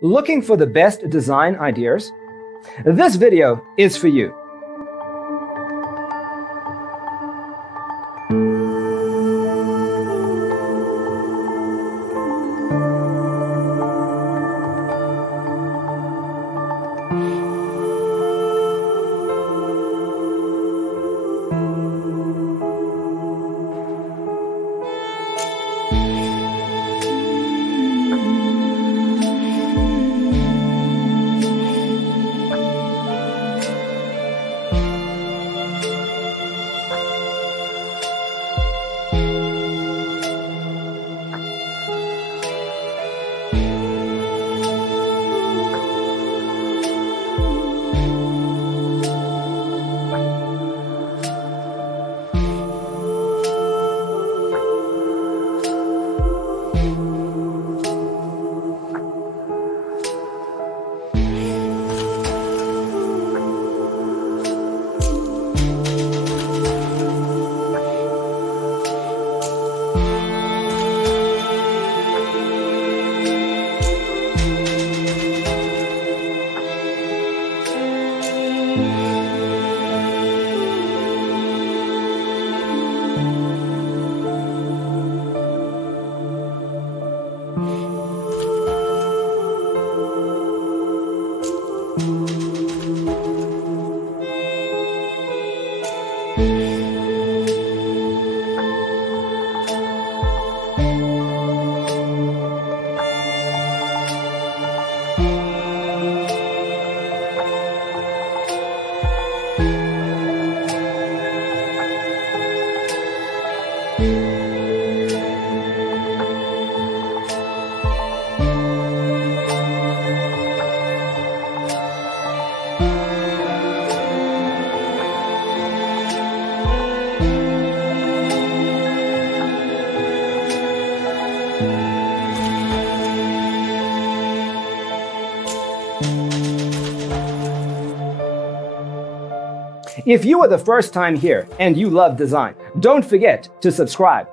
Looking for the best design ideas? This video is for you. If you are the first time here and you love design, don't forget to subscribe.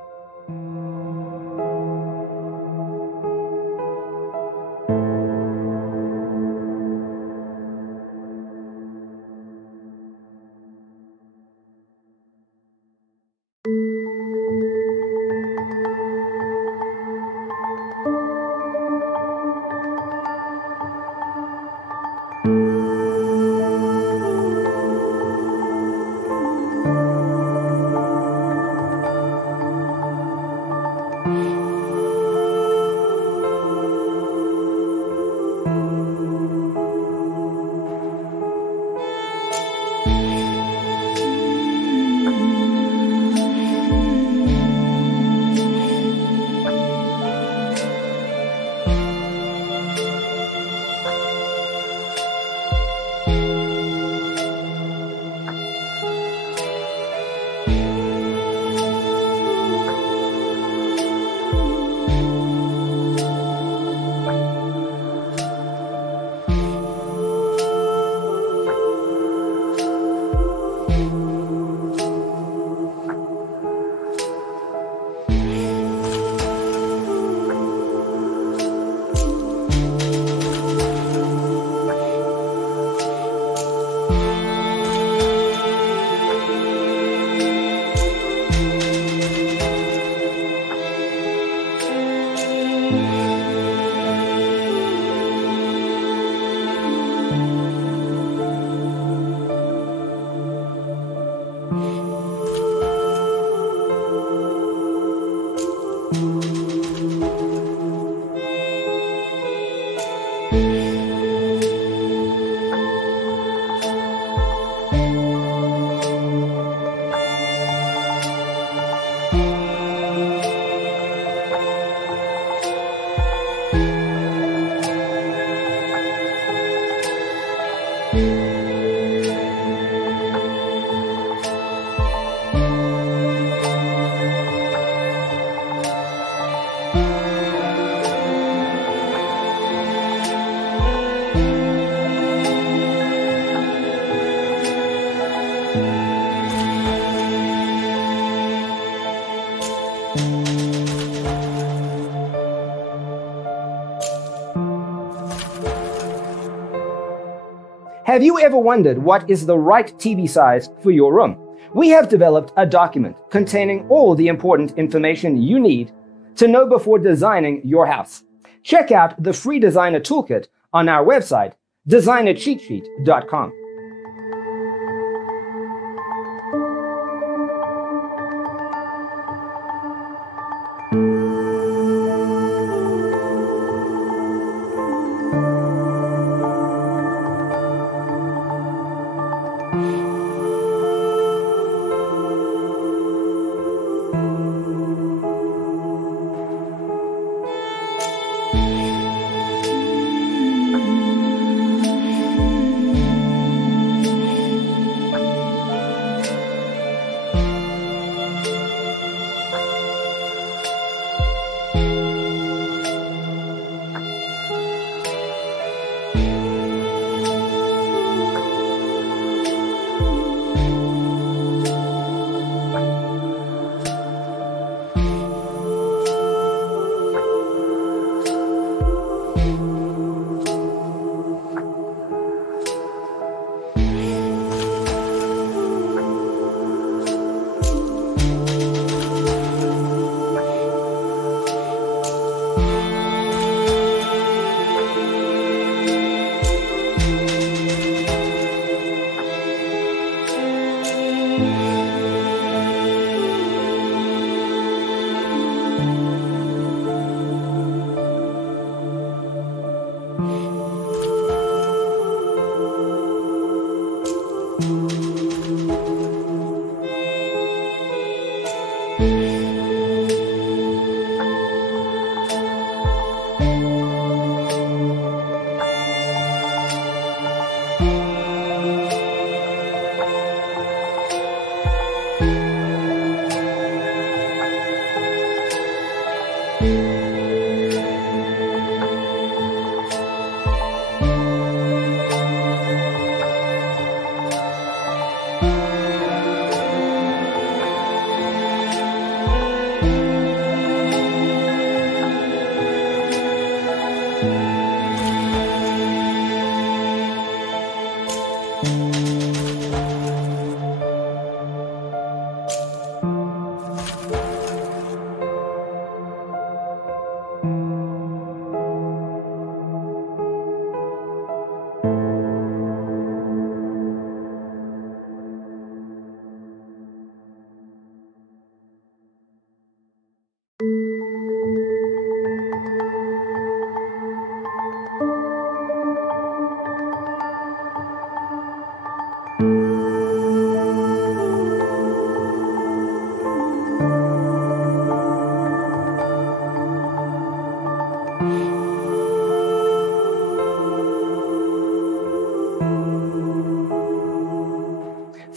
Have you ever wondered what is the right TV size for your room? We have developed a document containing all the important information you need to know before designing your house. Check out the free designer toolkit on our website, designercheatsheet.com.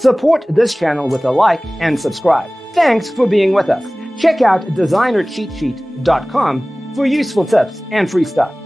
Support this channel with a like and subscribe. Thanks for being with us. Check out designercheatsheet.com for useful tips and free stuff.